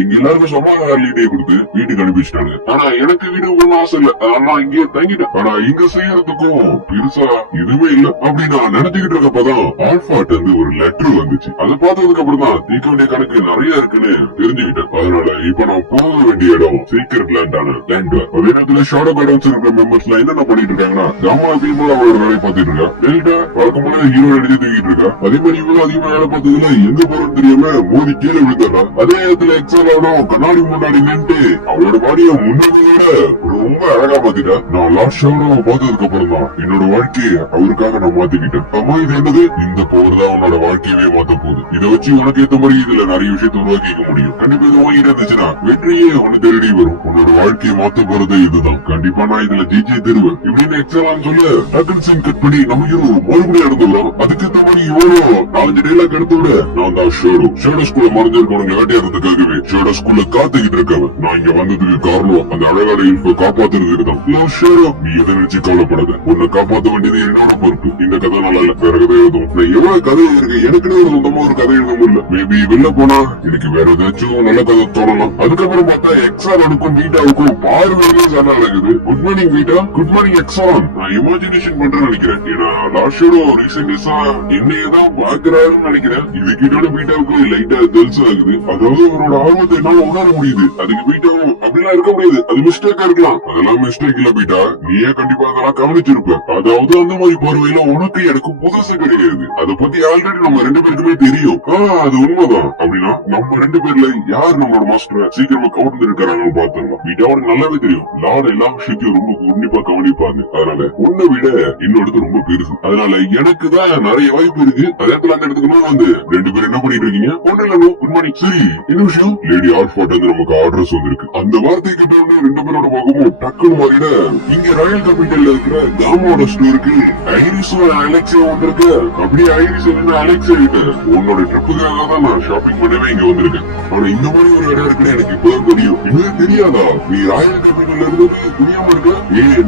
இங்க எல்லாருக்கும் சமாதான ஹாலிடே கொடுத்து வீட்டுக்கு அனுப்பிச்சிட்டாங்க. ஆனா எனக்கு வீடு ஒண்ணு ஆசை இல்ல, அதெல்லாம் இங்கே தங்கிட்டேன். ஆனா இங்க செய்யறதுக்கும் பெருசா எதுவுமே இல்ல அப்படி நான் நினைச்சுக்கிட்டு இருக்கப்பதான் ஆல்பாட் வந்து ஒரு லெட்டர் வந்துச்சு. அதை பார்த்ததுக்கு அப்புறம் தான் தீர்க்க வேண்டிய கணக்கு நிறைய இருக்குன்னு தெரிஞ்சுக்கிட்டேன். அதனால இப்ப நான் போக வேண்டிய இடம் சீக்கிரம் லேண்டான லேண்ட். அதே நேரத்துல ஷாடோ கார்டன்ஸ் இருக்கிற மெம்பர்ஸ் எல்லாம் என்னென்ன பண்ணிட்டு இருக்காங்கன்னா ஜாமா அதிகமா அவரோட வேலையை பார்த்துட்டு இருக்கா. டெல்டா வழக்கம் போல ஹீரோ எடுத்து தூக்கிட்டு இருக்கா. அதே மாதிரி இவங்க அதிகமா வேலை பார்த்ததுல எங்க போறோம்னு தெரியாம மோதி கீழே விழுந்துடுறா. அதே நேரத்துல எக்ஸாலும் கண்ணாடி முன்னாடி நின்று அவளோட பாடிய முன்னாடியோட ரொம்ப அழகா மாத்திட்டா. நான் லாஸ்ட் ஷாடோவை பார்த்ததுக்கு அப்புறம் தான் என்னோட வாழ்க்கையை அவருக்காக நான் மாத்திக்கிட்டேன். அம்மா இது என்னது, இந்த போர் தான் உன்னோட வாழ்க்கையவே மாத்த போகுது. இதை வச்சு உனக்கு ஏத்த மாதிரி இதுல நிறைய விஷயத்த உருவாக்கிக்க முடியும். கண்டிப்பா இது வாங்கிட்டு இருந்துச்சுன்னா வெற்றியே உனக்கு தேடி வரும். உன்னோட வாழ்க்கையை மாத்த போறது இதுதான். கண்டிப்பா நான் இதுல ஜெயிச்சே தருவேன் இப்படின்னு எக்ஸாம் சொல்ல டக்கன் சீன் கட் பண்ணி நம்ம ஹீரோ மறுபடியும் நடந்துடலாம். அதுக்கு ஏத்த மாதிரி இவ்வளோ 4 டைலாக் எடுத்து விட நான் தான் ஷேடோ ஸ்கூல்ல மறைஞ்சிருக்கவங்க வேட்டையாடுறதுக்காகவே ஷேடோ ஸ்கூல்ல காத்துக்கிட்டு இருக்காங்க. நான் இங்க வந்ததுக்கு காரணம் அந்த அழகான இல்ப காப்பாத்துறதுக்கு தான். நீ எதை நினைச்சு கவலைப்படாத, உன்னை காப்பாத்த வேண்டியது என்னோட பொறுப்பு. இந்த கதை நல்லா இல்ல, வேற கதை எழுதும். நான் எவ்வளவு கதை இருக்கு, எனக்குன்னு ஒரு சொந்தமா ஒரு கதை எழுத முடியல. மேபி வெளில போனா எனக்கு வேற ஏதாச்சும் நல்ல கதை தோணலாம். அதுக்கப்புறம் பார்த்தா எக்ஸானுக்கும் வீட்டாவுக்கும் பார்வையிலே சண்டை நடக்குது. குட் மார்னிங் வீட்டா, குட் மார்னிங் எக்ஸான். நான் இமேஜினேஷன் பண்றேன்னு நினைக்கிறேன். ஏன்னா லாஸ்டோ ரீசெண்டா என்னையதான் பாக்குறாருன்னு நினைக்கிறேன். இது கிட்டோட வீட்டாவுக்கு லைட்டா ஜெல்ஸ் ஆகுது. அதாவது அவரோட ஆர்வத்தை என்னால உணர முடியுது. அதுக்கு வீட்டாவும் அப்படிலாம் இருக்க முடியாது, அது மிஸ்டேக்கா இருக்கலாம். அதெல்லாம் மிஸ்டேக் இல்ல வீட்டா, நீயே கண்டிப்பா அதெல்லாம் கவனிச்சிருப்ப. அதாவது அந்த மாதிரி பார்வையில உனக்கு எனக்கு புதுசு கிடையாது. அதை பத்தி ஆல்ரெடி நம்ம 2 பேருக்குமே தெரியும். அது உண்மைதான். அப்படின்னா நம்ம 2 பேர்ல யார் நம்மளோட மாஸ்டர் சீக்கிரமா கவர்ந்து இருக்கிறாங்கன்னு பாத்துடலாம். வீட்டா அவனுக்கு நல்லாவே தெரியும். லாட எல்லா விஷயத்தையும் ரொம்ப உன்னிப்பா கவனிப்பாங்க. அதனால உன்னை விட என்னோடது ரொம்ப பெருசு. அதனால எனக்கு தான் நிறைய வாய்ப்பு இருக்கு. அதே அந்த இடத்துக்கு வந்து 2 பேரும் என்ன பண்ணிட்டு இருக்கீங்க? ஒண்ணு இல்ல, குட் மார்னிங். சரி, என்ன விஷயம்? லேடி ஆல்பாட் வந்து நமக்கு ஆர்டர்ஸ் வந்திருக்கு. அந்த வார்த்தை கிட்ட 2 பேரோட பக்கமும் டக்குனு மாறிட இங்க ராயல் கேபிட்டல்ல இருக்கிற தாமோட ஸ்டோருக்கு ஐரிஸும் அலெக்ஸியும் வந்திருக்கு. அப்படியே ஐரிஸ் அலெக்ஸா கிட்ட உன்னோட ட்ரிப்புக்காக தான் நான் ஷாப்பிங் பண்ணவே இங்க வந்திருக்கேன். ஆனா இந்த மாதிரி ஒரு இடம் இருக்குன்னு எனக்கு இப்பதான் தெரியும். இன்னும் தெரியாதா? நீ ராயல் கேபிட்டல்ல இருந்தது புரியாம இருக்க?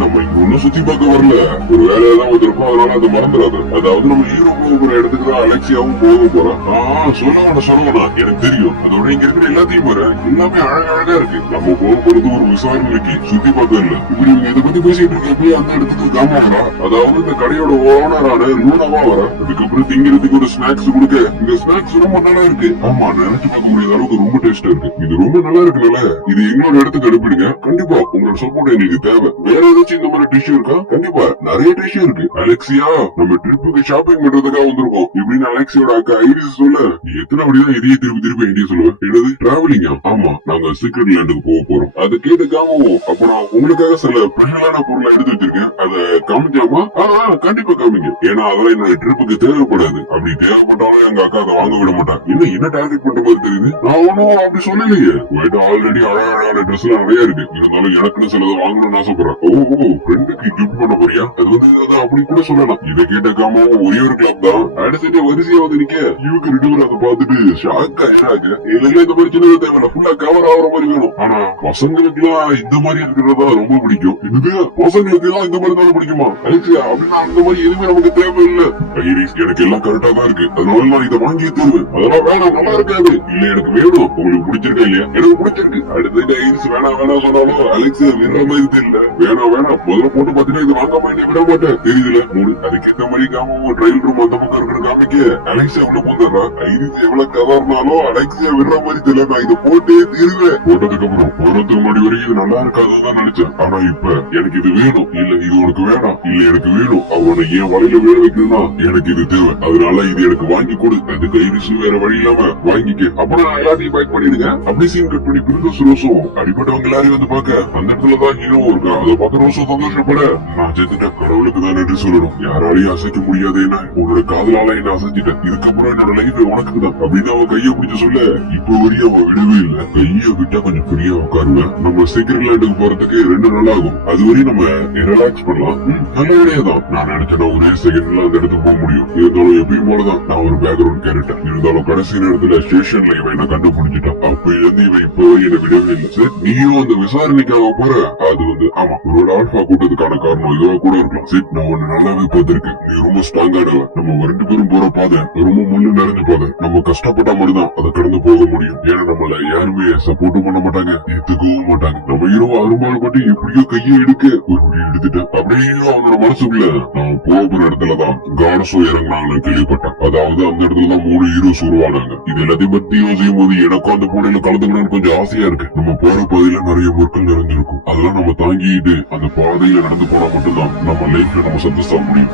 நம்ம இங்க ஒன்னும் சுத்தி பார்க்க வரல, ஒரு வேலையா தான் வந்திருக்கோம். அதனால அதை மறந்துடாது. அதாவது நம்ம ஹீரோ போகிற இடத்துக்கு தான் அலெக்சியாவும் போக போறான். சொல்லுவானா எனக்கு தெரியும். அதோட இங்க இருக்கிற எல்லாத்தையும் வர எல்லாமே அழகழகா இருக்கு. நம்ம போக போறது ஒரு விசாரணைக்கு, சுத்தி பார்க்க இல்ல. இப்படி இவங்க இதை பத்தி பேசிட்டு இருக்கப்ப அந்த இடத்துக்கு காமாவா, அதாவது இந்த கடையோட ஓனரான லூனாவா வர. அதுக்கப்புறம் திங்கிறதுக்கு ஒரு ஸ்நாக்ஸ் கொடுக்க, இந்த ஸ்நாக்ஸ் ரொம்ப நல்லா இருக்கு. ஆமா, நினைச்சு பார்க்க முடியாத அளவுக்கு ரொம்ப டேஸ்டா இருக்கு. இது ரொம்ப நல்லா இருக்குனால இது எங்களோட இடத்துக்கு அனுப்பிடுங்க. கண்டிப்பா உங்களோட சப்போர்ட் எங்களுக்கு தேவை. வேற ஏதாச்சும் இந்த மாதிரி டிஷ் இருக்கா? கண்டிப்பா நிறைய டிஷ் இருக்கு. அலெக்சியா, நம்ம ட்ரிப்புக்கு ஷாப்பிங் பண்றதுக்காக வந்திருக்கோம் இப்படின்னு அலெக்சியோட அக்கா ஐரிஸ் சொல்ல, நீ எத்தனை அப்படிதான் இதையே திருப்பி என்கிட்ட சொல்லுவேன். என்னது டிராவலிங்கா? ஆமா, நாங்க சீக்ரெட் லேண்டுக்கு போக போறோம். அதை கேட்டுக்காமவும் அப்புறம் உங்களுக்காக சில ஸ்பெஷலான பொருளை எடுத்து வச்சிருக்கேன். அதை காமிக்காமா? கண்டிப்பா காமிங்க. ஏன்னா அதெல்லாம் என்னோட ட்ரிப்புக்கு தேவைப்படாது. அப்படி தேவைப்பட்டாலும் எங்க அக்கா அதை வாங்க விட மாட்டான். என்ன டார்கெட் பண்ற மாதிரி தெரியுது? நான் ஒன்னும் அப்படி சொல்லலையே. ஆல்ரெடி அழகான ட்ரெஸ் எல்லாம் நிறைய இருக்கு. இருந்தாலும் எனக்குன்னு சிலதை வாங்கணும்னு ஆசைப்படுறேன். ஃப்ரெண்டுக்கு கிஃப்ட் பண்ண போறியா? அது வந்து அப்படி கூட சொல்லலாம். இதை கேட்டக்காம ஒரே ஒரு கிளப் தான் அடிச்சுட்டு வரிசையா வந்து நிக்க. இவங்க 2 பேரும் அதை பார்த்துட்டு ஷாக் ஆயிட்டாங்க. இல்ல இந்த மாதிரி சின்னது தேவையில்ல, ஃபுல்லா கவர் ஆகிற மாதிரி வேணும். ஆனா பசங்களுக்கு எல்லாம் இந்த மாதிரி இருக்கிறதா ரொம்ப பிடிக்கும். இது பசங்களுக்கு எல்லாம் இந்த மாதிரி தான் பிடிக்குமா? அலெக்சியா, அப்படின்னா அந்த மாதிரி எதுவுமே நமக்கு தேவையில்லை. ஐரிஸ், எனக்கு எல்லாம் கரெக்டா தான் இருக்கு. அதனால நான் இதை வாங்கி தருவேன். அதெல்லாம் வேணாம், நல்லா இருக்காது. இல்ல எனக்கு வேணும். உங்களுக்கு பிடிச்சிருக்கா இல்லையா? எனக்கு பிடிச்சிருக்கு. அடுத்த ஐரிஸ் வேணாம் சொன்னாலும் அலெக்சியா விடுற மாதிரி தெரியல. வேணாம் முதல்ல போட்டு பாத்தீங்கன்னா இது வாங்க மாதிரி விட மாட்டேன். தெரியுதுல மூணு. அதுக்கேற்ற மாதிரி காம ட்ரையல் ரூம் அந்த பக்கம் இருக்கிற காமிக்க அலெக்சியா உள்ள போந்துடுறா. ஐரிஸ் எவ்வளவு கதர்னாலும் அலெக்சியா விடுற மாதிரி தெரியல. நான் இதை போட்டே தீருவேன். போட்டதுக்கு அப்புறம் போறதுக்கு முன்னாடி வரைக்கும் இது நல்லா இருக்காதுதான் நினைச்சேன். ஆனா இப்ப எனக்கு இது வேணும். இல்ல இது உனக்கு வேணாம். இல்ல எனக்கு வேணும். அவனை ஏன் வலையில வேலை வைக்கணும்னா எனக்கு இது தேவை. அதனால இது எனக்கு வாங்கி கொடு. அதுக்கு ஐரிஸும் வேற வழி இல்லாம வாங்கிக்க. அப்புறம் எல்லாத்தையும் பேக் பண்ணிடுங்க. அப்படி சீன் கட் பண்ணி பிரிந்து ரோஸும் அடிப்பட்டவங்க எல்லாரையும் வந்து பாக்க அந்த இடத்துலதான் ஹீரோ இருக்கா. அதை பார்க்க ரோஸும் சந்தோஷப்பட, நான் செத்துட்ட கடவுளுக்கு தான் நன்றி சொல்லணும். யாராலையும் அசைக்க முடியாது. என்ன உன்னோட காதலால என்ன அசைச்சிட்டேன். இதுக்கப்புறம் என்னோட லைஃப் உனக்கு தான் அப்படின்னு அவன் கைய பிடிச்ச சொல்ல, இப்ப வரையும் அவன் விடவே இல்லை. கைய விட்டா கொஞ்சம் ஃப்ரீயா உட்காருவேன். நம்ம சீக்கிரம் இடத்துக்கு போறதுக்கு 2 நாள் ஆகும். அது வரையும் நம்ம ரிலாக்ஸ் பண்ணலாம். நல்ல ஐடியா தான். நான் நினைச்சேன்னா ஒரே செகண்ட்ல அந்த இடத்துக்கு போக முடியும். இருந்தாலும் எப்பயும் போலதான் நான் ஒரு பேக்ரவுண்ட் கேரக்டர். இருந்தாலும் கடைசி நேரத்துல ஸ்டேஷன்ல இவன் என்ன கண்டுபிடிச்சிட்டான். அப்ப இருந்து இவன் இப்போ என்ன விடவே இல்லை. சரி, நீயும் அந்த விசாரணைக்காக போற. அது ஆமா, ஒரு ஆல்பா கூட்டத்துக்கான காரணம் இதுவா கூட இருக்கலாம். சரி, நான் ஒண்ணு நல்லாவே பார்த்திருக்கேன். நீ ரொம்ப ஸ்ட்ராங்கானவ. நம்ம 2 பேரும் போற பாதை ரொம்ப முள்ளு நிறைஞ்ச பாதை. நம்ம கஷ்டப்பட்டா மட்டும்தான் அதை கடந்து போக முடியும். ஏன்னா நம்மள யாருமே சப்போர்ட்டும் பண்ண மாட்டாங்க, ஏத்துக்கவும் மாட்டாங்க. நம்ம இரவு அருமானப்பட்டு எப்படியோ கையை எடுக்க ஒரு முடிவு எடுத்துட்டேன். அப்படியே அவனோட மனசுக்குள்ள நான் போகிற இடத்துலதான் காடஸோ இறங்கினாங்கன்னு கேள்விப்பட்டேன். அதாவது அந்த இடத்துலதான் 3 ஹீரோஸ் உருவானாங்க. இது எல்லாத்தையும் பத்தி யோசிக்கும் போது எனக்கும் அந்த போடையில கலந்துக்கணும்னு கொஞ்சம் ஆசையா இருக்கு. நம்ம போற பாதையில நிறைய முற்கள் நிறைஞ்சிருக்கும். அதெல்லாம் நம்ம தாங்கிட்டு அந்த பாதையில நடந்து போனா மட்டும்தான் நம்ம லைஃப்ல நம்ம சந்தோஷமா முடியும்.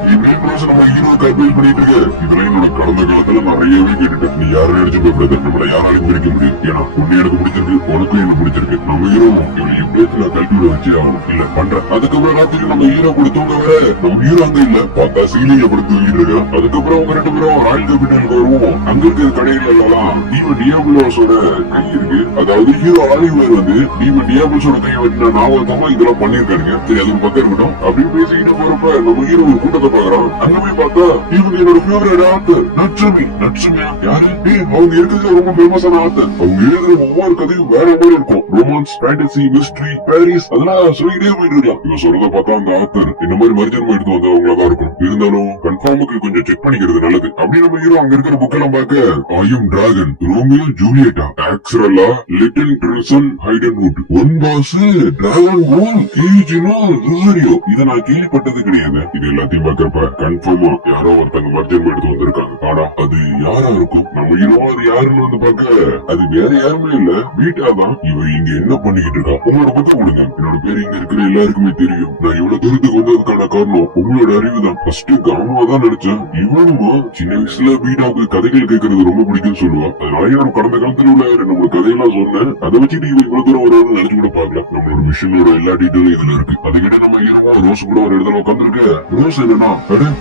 நம்ம ஹீரோ கற்பனை பண்ணிட்டு இருக்கு. இதெல்லாம் என்னோட கடந்த காலத்துல நிறையவே கேட்டுட்டேன். நீ யாரும் நினைச்சு போய் நம்மள யாராலையும் பிரிக்க முடியும். ஏன்னா உன்னை எனக்கு பிடிச்சிருக்கு, உனக்கும் எனக்கு பிடிச்சிருக்கு. நம்ம ஹீரோ இவளை எப்படியாச்சும் கல்வியோட வச்சே ஆகணும். இல்ல பண்றேன். அதுக்கப்புறம் ராத்திரி நம்ம ஹீரோ கூட தூங்க வர நம்ம ஹீரோ அங்க இல்ல, பார்த்தா சீலிங்க படுத்து தூங்கிட்டு இருக்கா. அதுக்கப்புறம் அவங்க 2 பேரும் ராயல் கேபிட்டலுக்கு வருவோம். அங்க இருக்கிற கடைகள் எல்லாம் டீமன் டியாபிளோஸோட கை இருக்கு. அதாவது ஹீரோ ஆலிவர் டீமன் டியாபிளோஸோட கை வெட்டின ஞாபகமா இதெல்லாம் பண்ணிருக்காருங்க. சரி, அது ஒரு பக்கம் இருக்கட்டும். அப்படின்னு பேசிக்கிட்டு போறப்ப நம்ம ஹீரோ ஒரு கூட்டத்தை பாக்குறோம். அங்க போய் பார்த்தா இவங்க என்னோட ஃபேவரட் ஆத்தர் நட்சுமியா யாரு? அவங்க இருக்கிறது ரொம்ப ஃபேமஸான ஆத்தர். அவங்க எழுதுற ஒவ்வொரு கதையும் வேற மாதிரி இருக்கும். ரொமான்ஸ், ஃபேண்டசி, மிஸ்ட்ரி, பாரிஸ், அதெல்லாம் சொல்லிக்கிட்டே போயிட்டு இருக்கலாம். இவன் சொல்றத பார்த்தா அந்த ஆத்தர் இந்த மாதிரி மரிஜன்மா எடுத்து வந்தவங்களதான் இருக்கும். இருந்தாலும் கன்ஃபார்முக்கு கொஞ்சம் செக் பண்ணிக்கிறது நல்லது. அப்படி நம்ம ஹீரோ அங்க இருக்கிற புக் எல்லாம் பார்க்க ஐயம் dragon, Romeo ஜூலியட்டா, ஆக்ஸ்ரலா, little ட்ரிசன், ஹைடன்வுட், one pass, dragon போல், கேஜினோ, ருசரியோ. இதை நான் கேள்விப்பட்டது கிடையாது. இது எல்லாத்தையும் பார்க்கறப்ப கன்ஃபார்மா யாரோ ஒருத்தங்க மரிஜன்மா எடுத்து வந்திருக்காங்க. ஆனா அது யாரா இருக்கும்? நம்ம ஹீரோ அது யாருன்னு வந்து பார்க்க அது வேற யாருமே இல்ல, பீட்டா தான். இவ இங்க என்ன பண்ணிக்கிட்டு இருக்கா? உங்களோட பத்தி கொடுங்க. என்னோட பேரு இங்க இருக்கிற எல்லாருக்குமே தெரியும். நான் இவ்வளவு தூரத்துக்கு வந்ததுக்கான காரணம் உங்களோட அறிவு தான். ஃபர்ஸ்ட் கவனமா தான் நினைச்சேன். இவனுமா சின்ன வயசுல பீட்டாவுக்கு கதைகள் கேட்கறது ரொம்ப பிடிக்கும்னு சொல்லுவா. அதனால நான் கடந்த காலத்துல உள்ள நம்மளோட கதையெல்லாம் சொன்னேன். அதை வச்சுட்டு இவ இவ்வளவு தூரம் வருவான்னு நினைச்சு கூட பாக்கல. நம்மளோட மிஷினோட எல்லா டீட்டெயிலும் இதுல இருக்கு. அதுக்கிட்ட நம்ம ஹீரோவா ரோஸ் கூட ஒரு இடத்துல உட்காந்துருக்க. ரோஸ் என்னன்னா,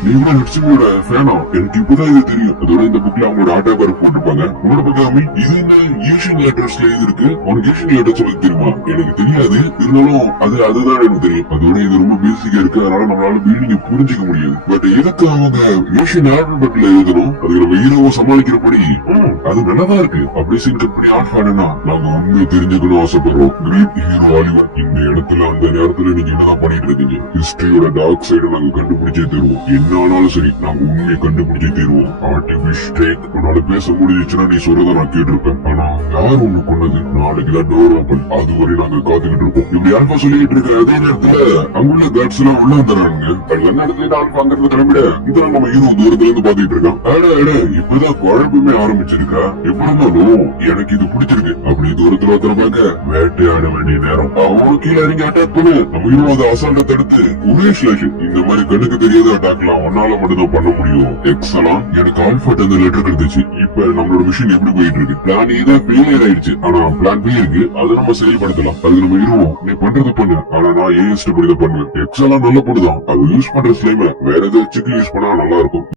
நீ கூட நட்சுமியோட ஃபேனா? எனக்கு இப்பதான் இது தெரியும். அதோட இந்த புக்ல அவங்களோட ஆட்டோகிராஃப் போட்டிருப்பாங்க. உங்களோட பக்கம் இது என்ன ஏஷியன் லெட்டர்ஸ்ல இது இருக்கு? உனக்கு ஏஷியன் லெட்டர்ஸ் சொல்லி தெரியுமா? எனக்கு தெரியாது. இருந்தாலும் அதுதான் எனக்கு தெரியும். அதோட இது ரொம்ப பேசிக்கா இருக்கு. அதனால நம்மளால மீனிங் புரிஞ்சுக்க முடியாது. பட் எதுக்கு அவங்க ஏஷியன் ஆல்பபெட்ல எழுதணும்? அது நம்ம ஹீரோவை சமாளிக்கிறபடி அது நல்லதா இருக்கு. அப்படி சிங்கப்படி ஆட்பாடுனா நாங்க உண்மையை தெரிஞ்சுக்கணும் ஆசைப்படுறோம். கிரேட் ஹீரோ ஆலிவர், இந்த இடத்துல அந்த நேரத்துல நீங்க என்னதான் பண்ணிட்டு இருக்கீங்க? ஹிஸ்டரியோட டார்க் சைட நாங்க கண்டுபிடிச்சே தருவோம். என்ன ஆனாலும் சரி, நாங்க உண்மையை கண்டுபிடிச்சே தருவோம். ஆர்டிபிஸ்டேக் உன்னால பேச முடிஞ்சுச்சுன்னா நீ சொல்றத நான் கேட்டிருப்பேன். ஆனா யார் ஒண்ணு கொண்டது? நாளைக்கு தான் டோர் ஓபன். அதுவரை நாங்க காத்துக்கிட்டு இருக்கோம். இப்படி ஆல்பா சொல்லிட்டு இருக்க அதே நேரத்துல அங்குள்ள காட்ஸ் எல்லாம் உள்ள வந்துறாங்க. என்ன இடத்துல ஆல்பா அங்கிருந்து கிளம்பிட இதெல்லாம் நம்ம ஹீரோ தூரத்துல இருந்து பாத்துட்டு இருக்கான். இப்பதான் குழப்பமே ஆரம்பிச்சிருக்கா. எப்படி இருந்தாலும் எனக்கு இது பிடிச்சிருக்கு. அப்படி தூரத்துல ஒருத்தர பார்க்க வேட்டையாட வேண்டிய நேரம். அவனும் கீழே இறங்கி அட்டாக் பண்ணு. நம்ம ஹீரோ அதை அசால்ட்ட தடுத்து ஒரே ஸ்லேஷன். இந்த மாதிரி கண்ணுக்கு தெரியாத அட்டாக்லாம் ஒன்னால மட்டும் தான் பண்ண முடியும். எக்ஸலாம் எனக்கு ஆல்பாட் அந்த லெட்டர் கிடைச்சிச்சு. இப்ப நம்மளோட மிஷின் எப்படி போயிட்டு இருக்கு? பிளான் ஏதான் ஃபெயிலியர் ஆயிடுச்சு. ஆனா பிளான் பி இருக்கு. அதை நம்ம செயல்படுத்தலாம். அது நம்ம ஹீரோ நீ பண்றது பண்ணு. ஆனா நான் ஏன் இஷ்டப்படி பண்ணுவேன். எக்ஸலாம் நல்ல பண்ணுதான். அது யூஸ் பண்ற ஸ்லைம வேற ஏதாச்சும் யூஸ் பண்ணா நல்லா இருக்கும்.